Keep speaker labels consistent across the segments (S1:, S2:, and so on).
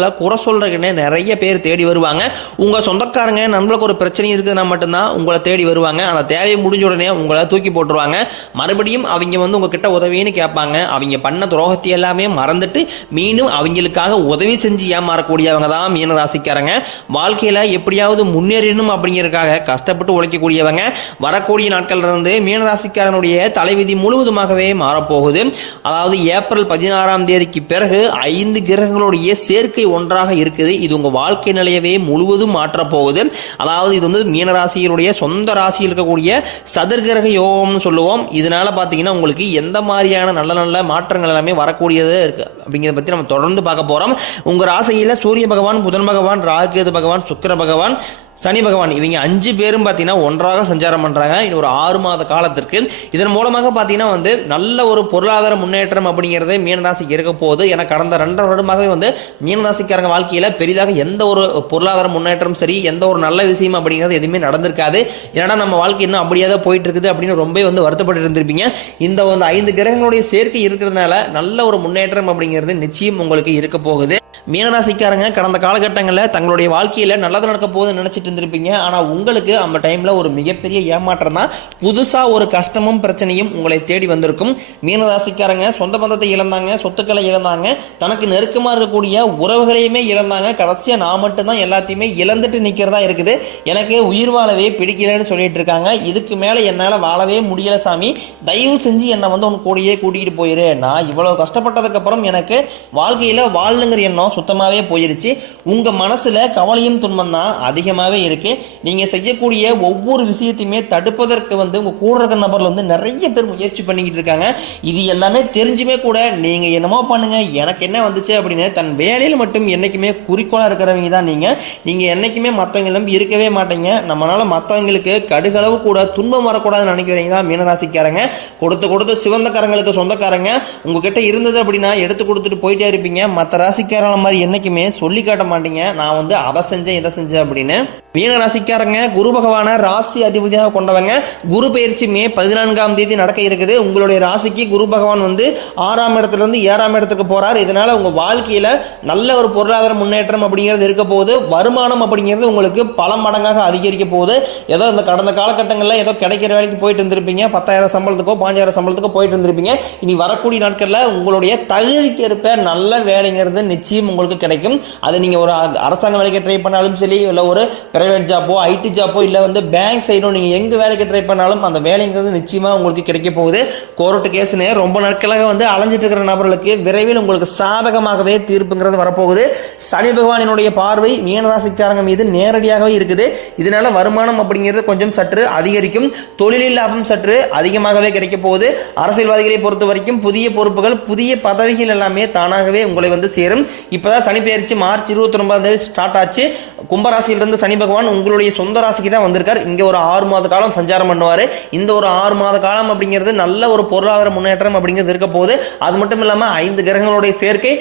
S1: உங்களை குறை சொல்றதுக்குன்னு நிறைய பேர் தேடி வருவாங்க. உங்க சொந்தக்காரங்க நம்மளுக்கு ஒரு பிரச்சனை இருக்குதுன்னா மட்டும்தான் உங்களை தேடி வருவாங்க. அந்த தேவை முடிஞ்ச உடனே உங்களை தூக்கி போட்டுருவாங்க. மறுபடியும் அவங்க வந்து உங்ககிட்ட உதவின்னு கேட்பாங்க. அவங்க பண்ண துரோகத்தை எல்லாமே மறந்துட்டு மீண்டும் அவங்களுக்காக உதவி செஞ்சு ஏமாறக்கூடியவங்க தான் மீன ராசிக்காரங்க வாழ்க்கையில எப்படியாவது முன்னேறணும் அப்படிங்கிறதுக்காக கஷ்டப்பட்டு உழைக்கக்கூடியவங்க. வரக்கூடிய நாட்கள் இருந்து மீன ராசிக்காரனுடைய தலைவிதி முழுவதுமாகவே மாறப்போகுது. அதாவது ஏப்ரல் பதினாறாம் தேதிக்கு பிறகு ஐந்து கிரகங்களுடைய சேர்க்கை ஒன்றாக இருக்குது. இது உங்க வாழ்க்கை நிலையவே முழுவதும் மாற்றப் போகுது அதாவது இது வந்து மீனராசியினுடைய சொந்த ராசியில் இருக்கக்கூடிய சதுர்கிரக யோகம்னு சொல்லுவோம். இதனால பார்த்தீங்கன்னா உங்களுக்கு எந்த மாதிரியான நல்ல நல்ல மாற்றங்கள் எல்லாமே வரக்கூடியது இருக்கு. அப்படிங்கிறத பற்றி நம்ம தொடர்ந்து பார்க்க போறோம். உங்கள் ராசியில் சூரிய பகவான் புதன் பகவான் ராகுகேது பகவான் சுக்கிர பகவான் சனி பகவான் இவங்க அஞ்சு பேரும் பார்த்தீங்கன்னா ஒன்றாக சஞ்சாரம் பண்றாங்க. இன்னும் ஒரு ஆறு மாத காலத்திற்கு. இதன் மூலமாக பார்த்தீங்கன்னா வந்து நல்ல ஒரு பொருளாதார முன்னேற்றம் அப்படிங்கிறது மீனராசிக்கு இருக்க போகுது. ஏன்னா கடந்த ரெண்டரை வருடமாகவே வந்து மீனராசிக்காரங்க வாழ்க்கையில பெரிதாக எந்த ஒரு பொருளாதார முன்னேற்றம் சரி எந்த ஒரு நல்ல விஷயம் அப்படிங்கிறது எதுவுமே நடந்திருக்காது. ஏன்னா நம்ம வாழ்க்கை இன்னும் அப்படியே தான் போயிட்டு இருக்குது அப்படின்னு ரொம்ப வந்து வருத்தப்பட்டு இருந்திருப்பீங்க. இந்த வந்து ஐந்து கிரகங்களுடைய சேர்க்கை இருக்கிறதுனால நல்ல ஒரு முன்னேற்றம் அப்படிங்கிறது நிச்சயம் உங்களுக்கு இருக்க போகுது. மீனராசிக்காரங்க கடந்த காலகட்டங்களில் தங்களுடைய வாழ்க்கையில நல்லது நடக்க போகுதுன்னு நினைச்சிட்டு இருந்திருப்பீங்க. ஆனா உங்களுக்கு அந்த டைம்ல ஒரு மிகப்பெரிய ஏமாற்றம் தான். புதுசா ஒரு கஷ்டமும் பிரச்சனையும் உங்களை தேடி வந்திருக்கும். மீனராசிக்காரங்க சொந்த பந்தத்தை இழந்தாங்க சொத்துக்களை இழந்தாங்க தனக்கு நெருக்கமா இருக்கக்கூடிய உறவுகளையுமே இழந்தாங்க. கடைசியா நான் மட்டும்தான் எல்லாத்தையுமே இழந்துட்டு நிக்கிறதா இருக்குது. எனக்கு உயிர் வாழவே பிடிக்கலன்னு சொல்லிட்டு இருக்காங்க. இதுக்கு மேல என்னால வாழவே முடியல சாமி. தயவு செஞ்சு என்னை வந்து உன் கூடயே கூட்டிகிட்டு போயிரு. நான் இவ்வளவு கஷ்டப்பட்டதுக்கு அப்புறம் எனக்கு வாழ்க்கையில வாழணுங்கிற எண்ணம் சுத்தமாவே போயிருச்சு. உங்க மனசுல கவலையும் துன்பம் தான். அதிகமாவே இருக்கு. நீங்க செய்யக்கூடிய ஒவ்வொரு விஷயத்தையுமே தடுப்பதற்கு வந்து உங்க கூட இருக்கிற நபர்ல வந்து நிறைய பேர் முயற்சி பண்ணிக்கிட்டு இருக்காங்க. இது எல்லாமே தெரிஞ்சுமே கூட நீங்க என்னமோ பண்ணுங்க எனக்கு என்ன வந்துச்சு அப்படின்னு தன் வேலையில் மட்டும் என்னைக்குமே குறிக்கோளா இருக்கிறவங்க தான் நீங்க. நீங்க என்னைக்குமே மற்றவங்களும் இருக்கவே மாட்டீங்க. நம்மளால மற்றவங்களுக்கு கடுகளவு கூட துன்பம் வரக்கூடாதுன்னு நினைக்கிறீங்க தான் மீனராசிக்காரங்க. கொடுத்து கொடுத்து சிவந்தக்காரங்களுக்கு சொந்தக்காரங்க. உங்ககிட்ட இருந்தது அப்படின்னா எடுத்து கொடுத்துட்டு போயிட்டே இருப்பீங்க. மற்ற ராசிக்காரங்க மாதிரி என்னைக்குமே சொல்லி காட்ட மாட்டீங்க. நான் வந்து அதை செஞ்சேன் இதை செஞ்சேன் அப்படின்னு மீன ராசிக்காரங்க குரு பகவான ராசி அதிபதியாக கொண்டவங்க குரு பயிற்சி மே பதினான்காம் தேதி நடக்க இருக்குது. உங்களுடைய ராசிக்கு குரு பகவான் வந்து ஆறாம் இடத்துல இருந்து ஏழாம் இடத்துக்கு போறார். இதனால உங்க வாழ்க்கையில நல்ல ஒரு பொருளாதார முன்னேற்றம் அப்படிங்கிறது இருக்க போகுது. வருமானம் அப்படிங்கிறது உங்களுக்கு பல மடங்காக அதிகரிக்க போகுது. ஏதோ இந்த கடந்த காலகட்டங்களில் ஏதோ கிடைக்கிற வேலைக்கு போயிட்டு இருந்திருப்பீங்க. பத்தாயிரம் சம்பளத்துக்கோ பாஞ்சாயிரம் சம்பளத்துக்கோ போயிட்டு இருந்திருப்பீங்க. இனி வரக்கூடிய நாட்களில் உங்களுடைய தகுதிக்கு ஏற்ப நல்ல வேலைங்கிறது நிச்சயம் உங்களுக்கு கிடைக்கும். அது நீங்க ஒரு அரசாங்க வேலைக்கு ட்ரை பண்ணாலும் சரி இல்லை ஒரு பிரைவேட் ஜாப்போ ஐடி ஜாப்போ இல்லை வந்து பேங்க் சைடோ நீங்கள் எங்கே வேலைக்கு ட்ரை பண்ணாலும் அந்த வேலைங்கிறது நிச்சயமாக உங்களுக்கு கிடைக்க போகுது. கோர்ட்டு கேஸ்னு ரொம்ப நாட்களாக வந்து அலைஞ்சிட்டு இருக்கிற நபர்களுக்கு விரைவில் உங்களுக்கு சாதகமாகவே தீர்ப்புங்கிறது வரப்போகுது. சனி பகவானினுடைய பார்வை மீனராசிக்காரங்க மீது நேரடியாகவே இருக்குது. இதனால வருமானம் அப்படிங்கிறது கொஞ்சம் சற்று அதிகரிக்கும். தொழிலில் லாபம் சற்று அதிகமாகவே கிடைக்க போகுது. அரசியல்வாதிகளை பொறுத்த வரைக்கும் புதிய பொறுப்புகள் புதிய பதவிகள் எல்லாமே தானாகவே உங்களை வந்து சேரும். இப்போதான் சனி பயிற்சி மார்ச் இருபத்தி ஒன்பதாம் தேதி ஸ்டார்ட் ஆச்சு. கும்பராசியிலிருந்து சனி பகவான் உங்களுடைய சொந்த ராசிக்கு தான் வந்திருக்கார். இங்கே ஒரு ஆறு மாத காலம் சஞ்சாரம் பண்ணுவார். இந்த ஒரு ஆறு மாத காலம் அப்படிங்கிறது நல்ல ஒரு பொருளாதார முன்னேற்றம் அப்படிங்கிறது இருக்க போது அது மட்டும் இல்லாமல் ஐந்து கிரகங்களுடைய சேர்க்கை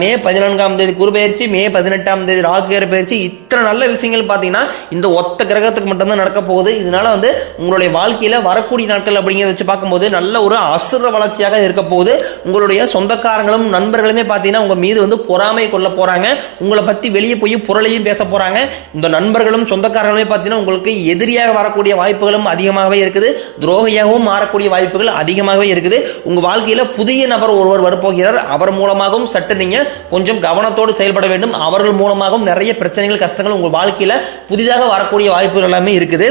S1: மே பதினான்காம் தேதி குரு பயிற்சி மே பதினெட்டாம் தேதி ராகுகேர பயிற்சி. இத்தனை நல்ல விஷயங்கள் பார்த்தீங்கன்னா இந்த ஒத்த கிரகத்துக்கு மட்டும்தான் நடக்க போகுது. இதனால வந்து உங்களுடைய வாழ்க்கையில் வரக்கூடிய நாட்கள் அப்படிங்கிறத வச்சு பார்க்கும்போது நல்ல ஒரு அசுர வளர்ச்சியாக இருக்க போகுது. உங்களுடைய சொந்தக்காரங்களும் நண்பர்களுமே பார்த்தீங்கன்னா உங்கள் மீது வந்து பொறாமை கொள்ள போகிறாங்க உங்களை பற்றி வெளியே போய் புரளையும் பேச போகிறாங்க இந்த நண்பர்களும் சொந்தக்காரர்களுமே பார்த்தீங்கன்னா உங்களுக்கு எதிரியாக வரக்கூடிய வாய்ப்புகளும் அதிகமாகவே இருக்குது. துரோகியாகவும் மாறக்கூடிய வாய்ப்புகள் அதிகமாகவே இருக்குது. உங்கள் வாழ்க்கையில் புதிய நபர் ஒருவர் வரப்போகிறார். அவர் மூலமாகவும் சற்று நீங்கள் கொஞ்சம் கவனத்தோடு செயல்பட வேண்டும். அவர்கள் மூலமாகவும் நிறைய பிரச்சனைகள் கஷ்டங்கள் உங்கள் வாழ்க்கையில் புதிதாக வரக்கூடிய வாய்ப்புகள் எல்லாமே இருக்குது.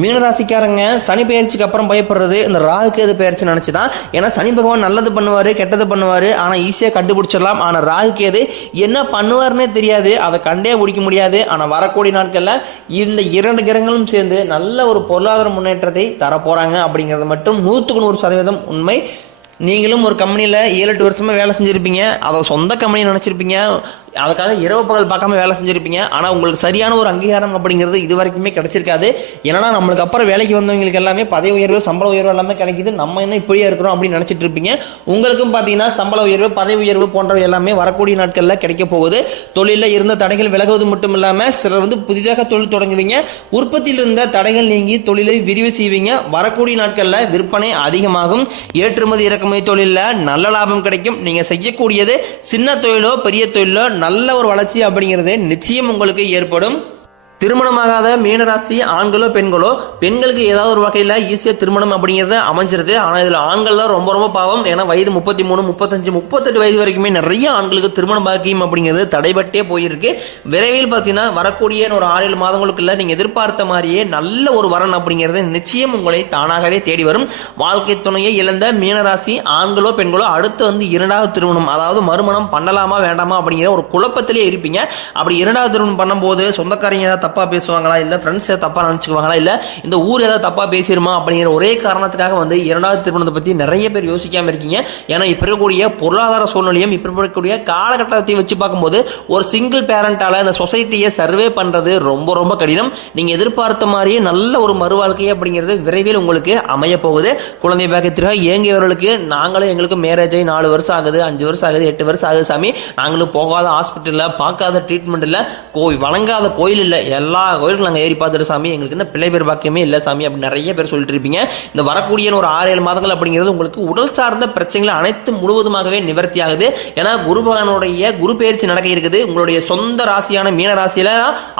S1: மீனராசிக்காரங்க சனி பயிற்சிக்கு அப்புறம் பயப்படுறது இந்த ராகு கேது பயிற்சி நினைச்சுதான். ஏன்னா சனி பகவான் நல்லது பண்ணுவாரு கெட்டது பண்ணுவாரு ஆனா ஈஸியா கண்டுபிடிச்சிடலாம். ஆனா ராகு கேது என்ன பண்ணுவாருன்னே தெரியாது. அதை கண்டே பிடிக்க முடியாது. ஆனா வரக்கூடிய நாட்கள்ல இந்த இரண்டு கிரகங்களும் சேர்ந்து நல்ல ஒரு பொருளாதார முன்னேற்றத்தை தர போறாங்க அப்படிங்கிறது மட்டும் நூற்றுக்கு நூறு சதவீதம் உண்மை. நீங்களும் ஒரு கம்பெனியில் ஏழு எட்டு வருஷமா வேலை செஞ்சுருப்பீங்க. அதை சொந்த கம்பெனி நினச்சிருப்பீங்க. அதுக்காக இரவு பகல் பார்க்காம வேலை செஞ்சுருப்பீங்க. ஆனால் உங்களுக்கு சரியான ஒரு அங்கீகாரம் அப்படிங்கிறது இது வரைக்குமே கிடைச்சிருக்காது. ஏன்னா நம்மளுக்கு அப்புறம் வேலைக்கு வந்தவங்களுக்கு எல்லாமே பதவி உயர்வு சம்பள உயர்வு எல்லாமே கிடைக்குது. நம்ம என்ன இப்படியே இருக்கிறோம் அப்படின்னு நினைச்சிட்டு இருப்பீங்க. உங்களுக்கும் பார்த்தீங்கன்னா சம்பள உயர்வு பதவி உயர்வு போன்றவை எல்லாமே வரக்கூடிய நாட்களில் கிடைக்க போகுது. தொழிலில் இருந்த தடைகள் விலகுவது மட்டும் இல்லாமல் சிலர் வந்து புதிதாக தொழில் தொடங்குவீங்க. உற்பத்தியில் இருந்த தடைகள் நீங்கி தொழிலை விரிவு செய்வீங்க. வரக்கூடிய நாட்களில் விற்பனை அதிகமாகும். ஏற்றுமதி இறக்குமதி தொழிலில் நல்ல லாபம் கிடைக்கும். நீங்கள் செய்யக்கூடியது சின்ன தொழிலோ பெரிய தொழிலோ நல்ல ஒரு வளர்ச்சி அப்படிங்கிறது நிச்சயம் உங்களுக்கு ஏற்படும். திருமணமாகாத மீனராசி ஆண்களோ பெண்களோ பெண்களுக்கு ஏதாவது ஒரு வகையில் ஈஸியாக திருமணம் அப்படிங்கிறது அமைஞ்சிருது. ஆனால் இதில் ஆண்கள் தான் ரொம்ப ரொம்ப பாவம். ஏன்னா வயது முப்பத்தி மூணு முப்பத்தஞ்சு முப்பத்தெட்டு வயது வரைக்குமே நிறைய ஆண்களுக்கு திருமண பாக்கியம் அப்படிங்கிறது தடைபட்டே போயிருக்கு. விரைவில் பார்த்தீங்கன்னா வரக்கூடிய ஒரு ஆறு ஏழு மாதங்களுக்குள்ள நீங்கள் எதிர்பார்த்த மாதிரியே நல்ல ஒரு வரன் அப்படிங்கிறது நிச்சயம் உங்களை தானாகவே தேடி வரும். வாழ்க்கை துணையை இழந்த மீனராசி ஆண்களோ பெண்களோ அடுத்து வந்து இரண்டாவது திருமணம் அதாவது மறுமணம் பண்ணலாமா வேண்டாமா அப்படிங்கிற ஒரு குழப்பத்திலே இருப்பீங்க. அப்படி இரண்டாவது திருமணம் பண்ணும்போது சொந்தக்காரங்க தப்பாக பேசுவாங்களா? இல்லை ஃப்ரெண்ட்ஸ் ஏதாவது தப்பாக நினச்சிக்குவாங்களா? இல்லை இந்த ஊர் ஏதாவது தப்பாக பேசிடுமா அப்படிங்கிற ஒரே காரணத்துக்காக வந்து இரண்டாவது திருமணத்தை பற்றி நிறைய பேர் யோசிக்காமல் இருக்கீங்க. ஏன்னா இப்போ இருக்கக்கூடிய பொருளாதார சூழ்நிலையும் இப்போ இருக்கக்கூடிய காலகட்டத்தையும் வச்சு பார்க்கும்போது ஒரு சிங்கிள் பேரண்டால இந்த சொசைட்டியை சர்வே பண்ணுறது ரொம்ப ரொம்ப கடினம். நீங்கள் எதிர்பார்த்த மாதிரியே நல்ல ஒரு மறுவாழ்க்கை அப்படிங்கிறது விரைவில் உங்களுக்கு அமைய போகுது. குழந்தை பாக்கியத்திற்காக இயங்கியவர்களுக்கு நாங்களும் எங்களுக்கு மேரேஜ் ஆகி நாலு வருஷம் ஆகுது அஞ்சு வருஷம் ஆகுது எட்டு வருஷம் ஆகுது சாமி. நாங்களும் போகாத ஹாஸ்பிட்டலில் பார்க்காத ட்ரீட்மெண்ட் இல்லை கோயில் வணங்காத கோயில் இல்லை. எல்லா கோயிலுக்கும் நாங்கள் ஏறி பார்த்துட்டு சாமி எங்களுக்கு என்ன பிள்ளை பேர் பாக்கியமே இல்லை சாமி அப்படி நிறைய பேர் சொல்லிட்டு இருப்பீங்க. இந்த வரக்கூடிய ஒரு ஆறு ஏழு மாதங்கள் அப்படிங்கிறது உங்களுக்கு உடல் சார்ந்த பிரச்சனைகள் அனைத்து முழுவதுமாகவே நிவர்த்தி ஆகுது. ஏன்னா குரு பகவானுடைய குரு பயிற்சி நடக்க இருக்குது. உங்களுடைய சொந்த ராசியான மீன ராசியில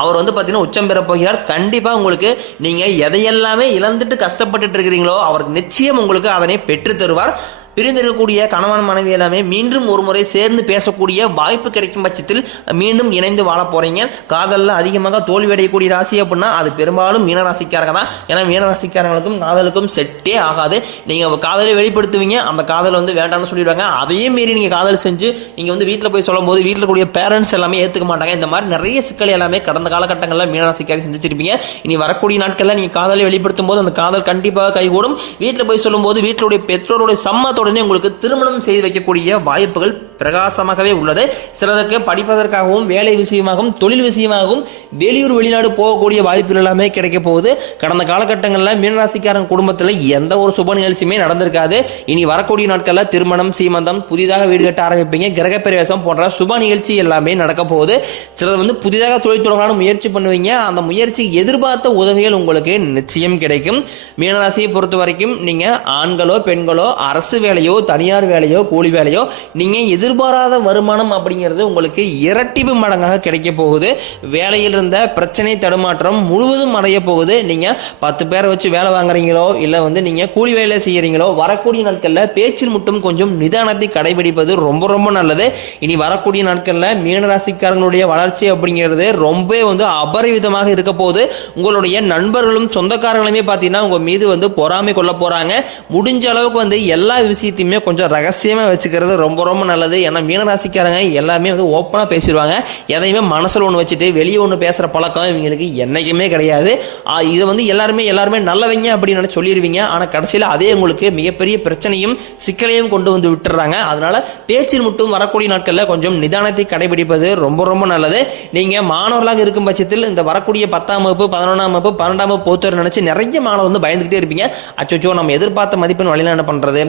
S1: அவர் வந்து பார்த்தீங்கன்னா உச்சம் பெற போகிறார். கண்டிப்பாக உங்களுக்கு நீங்கள் எதையெல்லாமே இழந்துட்டு கஷ்டப்பட்டுட்டு இருக்கிறீங்களோ அவர் நிச்சயம் உங்களுக்கு அதனை பெற்று தருவார். பிரிந்திருக்கக்கூடிய கணவன் மனைவி எல்லாமே மீண்டும் ஒரு முறை சேர்ந்து பேசக்கூடிய வாய்ப்பு கிடைக்கும் பட்சத்தில் மீண்டும் இணைந்து வாழ போறீங்க. காதலில் அதிகமாக தோல்வி அடையக்கூடிய ராசி அப்படின்னா அது பெரும்பாலும் மீனராசிக்காரங்க தான். ஏன்னா மீனராசிக்காரங்களுக்கும் காதலுக்கும் செட்டே ஆகாது. நீங்கள் காதலை வெளிப்படுத்துவீங்க. அந்த காதல் வந்து வேண்டாம்னு சொல்லிடுவாங்க. அதையும் மீறி நீங்கள் காதல் செஞ்சு நீங்கள் வந்து வீட்டில் போய் சொல்லும் போது வீட்டில் கூடிய பேரண்ட்ஸ் எல்லாமே ஏற்றுக்க மாட்டாங்க. இந்த மாதிரி நிறைய சிக்கல் எல்லாமே கடந்த காலகட்டங்களில் மீனராசிக்காரி செஞ்சுருப்பீங்க இனி வரக்கூடிய நாட்களில் நீங்கள் காதலை வெளிப்படுத்தும் போது அந்த காதல் கண்டிப்பாக கைகூடும். வீட்டில் போய் சொல்லும்போது வீட்டிலுடைய பெற்றோருடைய சம்மத்தோட உடனே உங்களுக்கு திருமணம் செய்து வைக்கக்கூடிய வாய்ப்புகள் பிரகாசமாகவே உள்ளது. சிலருக்கு படிப்பதற்காகவும் வேலை விஷயமாகவும் தொழில் விஷயமாகவும் வெளியூர் வெளிநாடு போகக்கூடிய வாய்ப்புகள் எல்லாமே கிடைக்க போகுது. கடந்த காலகட்டங்களில் மீனராசிக்காரன் குடும்பத்தில் எந்த ஒரு சுப நிகழ்ச்சியுமே நடந்திருக்காது. இனி வரக்கூடிய நாட்களில் திருமணம் சீமந்தம் புதிதாக வீடு கட்ட ஆரம்பிப்பீங்க. கிரக பிரவேசம் போன்ற சுப நிகழ்ச்சி எல்லாமே நடக்க போகுது. சிலர் வந்து புதிதாக தொழில் தொடங்கலாம்னு முயற்சி பண்ணுவீங்க. அந்த முயற்சி எதிர்பார்த்த உதவிகள் உங்களுக்கு நிச்சயம் கிடைக்கும். மீனராசியை பொறுத்த வரைக்கும் நீங்க ஆண்களோ பெண்களோ அரசு வேலையோ தனியார் வேலையோ கூலி வேலையோ நீங்க எதிர்பாராத வருமானம் அப்படிங்கிறது உங்களுக்கு இரட்டிப்பு மடங்காக கிடைக்க போகுது. வேலையில் இருந்த பிரச்சனை தடுமாற்றம் முழுவதும் அடைய போகுது. நீங்கள் பத்து பேரை வச்சு வேலை வாங்குறீங்களோ இல்லை வந்து நீங்கள் கூலி வேலை செய்கிறீங்களோ வரக்கூடிய நாட்களில் பேச்சில் மட்டும் கொஞ்சம் நிதானத்தை கடைபிடிப்பது ரொம்ப ரொம்ப நல்லது. இனி வரக்கூடிய நாட்களில் மீனராசிக்காரங்களுடைய வளர்ச்சி அப்படிங்கிறது ரொம்ப வந்து அபரிவிதமாக இருக்க போகுது. உங்களுடைய நண்பர்களும் சொந்தக்காரங்களுமே பார்த்தீங்கன்னா உங்கள் மீது வந்து பொறாமை கொள்ள போகிறாங்க முடிஞ்ச அளவுக்கு வந்து எல்லா விஷயத்தையுமே கொஞ்சம் ரகசியமாக வச்சுக்கிறது ரொம்ப ரொம்ப நல்லது. ஏன்னா மீனராசிக்காரங்க எல்லாமே வந்து ஓப்பனாக பேசிடுவாங்க. எதையுமே மனசில் ஒன்று வச்சுட்டு வெளியே ஒன்று பேசுகிற பழக்கம் இவங்களுக்கு என்னைக்குமே கிடையாது. இதை வந்து எல்லாருமே எல்லாருமே நல்லவங்க அப்படின்னு சொல்லிடுவீங்க. ஆனால் கடைசியில் அதே உங்களுக்கு மிகப்பெரிய பிரச்சனையும் சிக்கலையும் கொண்டு வந்து விட்டுறாங்க. அதனால பேச்சில் மட்டும் வரக்கூடிய நாட்களில் கொஞ்சம் நிதானத்தை கடைபிடிப்பது ரொம்ப ரொம்ப நல்லது. நீங்கள் மாணவர்களாக இருக்கும் பட்சத்தில் இந்த வரக்கூடிய பத்தாம் வகுப்பு பதினொன்றாம் வகுப்பு பன்னெண்டாம் வகுப்பு போத்தர் நினச்சி நிறைய மாணவர் வந்து பயந்துகிட்டே இருப்பீங்க. அச்சோ நம்ம எதிர்பார்த்த மதிப்பெண் வழியில் என்ன பண்ணுறது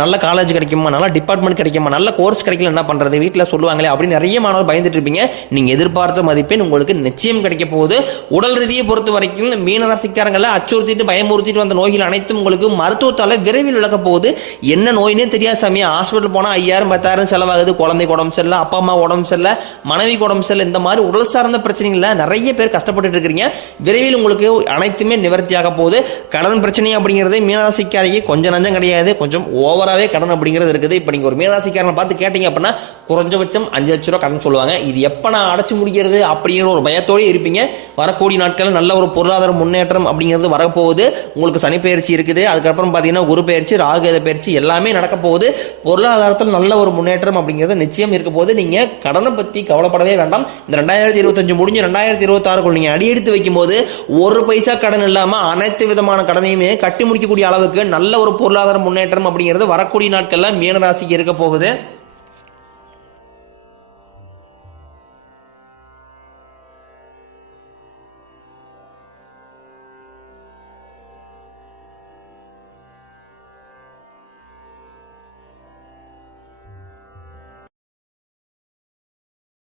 S1: நல்ல காலேஜ் கிடைக்குமா? நல்ல டிபார்ட்மெண்ட் கிடைக்குமா? நல்ல கோர்ஸ் கிடைக்கல என்ன பண்ணுறது வீட்டில் சொல்லுவாங்களே அப்படின்னு நிறைய மாணவர் பயந்துட்டு இருப்பீங்க. நீங்கள் எதிர்பார்த்த மதிப்பெண் உங்களுக்கு நிச்சயம் கிடைக்க போகுது. உடல் ரீதியை பொறுத்த வரைக்கும் மீனராசிக்காரங்களை அச்சுறுத்திட்டு பயமுறுத்திட்டு வந்த நோய்கள் அனைத்தும் உங்களுக்கு மருத்துவத்தால் விரைவில் விளக்க போகுது. என்ன நோயினே தெரியாத சமயம் ஹாஸ்பிட்டல் போனால் ஐயாயிரம் பத்தாயிரம் செலவாகுது. குழந்தைக்கு உடம்பு சரியில்லை அப்பா அம்மா உடம்பு சரியில்லை மனைவிக்கு உடம்பு சரியில்லை. இந்த மாதிரி உடல் சார்ந்த பிரச்சனைகள்ல நிறைய பேர் கஷ்டப்பட்டுட்டு இருக்கிறீங்க. விரைவில் உங்களுக்கு அனைத்துமே நிவர்த்தியாக போகுது. கடன் பிரச்சனை அப்படிங்கிறது மீனராசிக்காரிக்கு கொஞ்சம் நஞ்சம் கிடையாது. கொஞ்சம் ஓவராகவே கடன் அப்படிங்கிறது இருக்குது. இப்போ நீங்கள் ஒரு மீனராசிக்காரனை பார்த்து கேட்டீங்க அப்படின்னா குறைஞ்சபட்சம் அஞ்சு லட்ச ரூபா கடன் சொல்லுவாங்க. இது எப்போ நான் அடைச்சு முடிக்கிறது அப்படிங்கிற ஒரு பயத்தோடு இருப்பீங்க. வரக்கூடிய நாட்களில் நல்ல ஒரு பொருளாதார முன்னேற்றம் அப்படிங்கிறது வரப்போகுது உங்களுக்கு சனி பயிற்சி இருக்குது. அதுக்கப்புறம் பார்த்தீங்கன்னா குரு பயிற்சி ராகு பயிற்சி எல்லாமே நடக்க போகுது. பொருளாதாரத்தில் நல்ல ஒரு முன்னேற்றம் அப்படிங்கிறது நிச்சயம் இருக்க போது நீங்கள் கடனை பற்றி கவலைப்படவே வேண்டாம். இந்த ரெண்டாயிரத்தி இருபத்தஞ்சு முடிஞ்சு ரெண்டாயிரத்தி இருபத்தாறுக்குள் நீங்கள் அடியெடுத்து வைக்கும்போது ஒரு பைசா கடன் இல்லாமல் அனைத்து விதமான கடனையுமே கட்டி முடிக்கக்கூடிய அளவுக்கு நல்ல ஒரு பொருளாதார முன்னேற்றம் அப்படிங்கிறது வரக்கூடிய நாட்களில் மீனராசிக்கு இருக்க போகுது.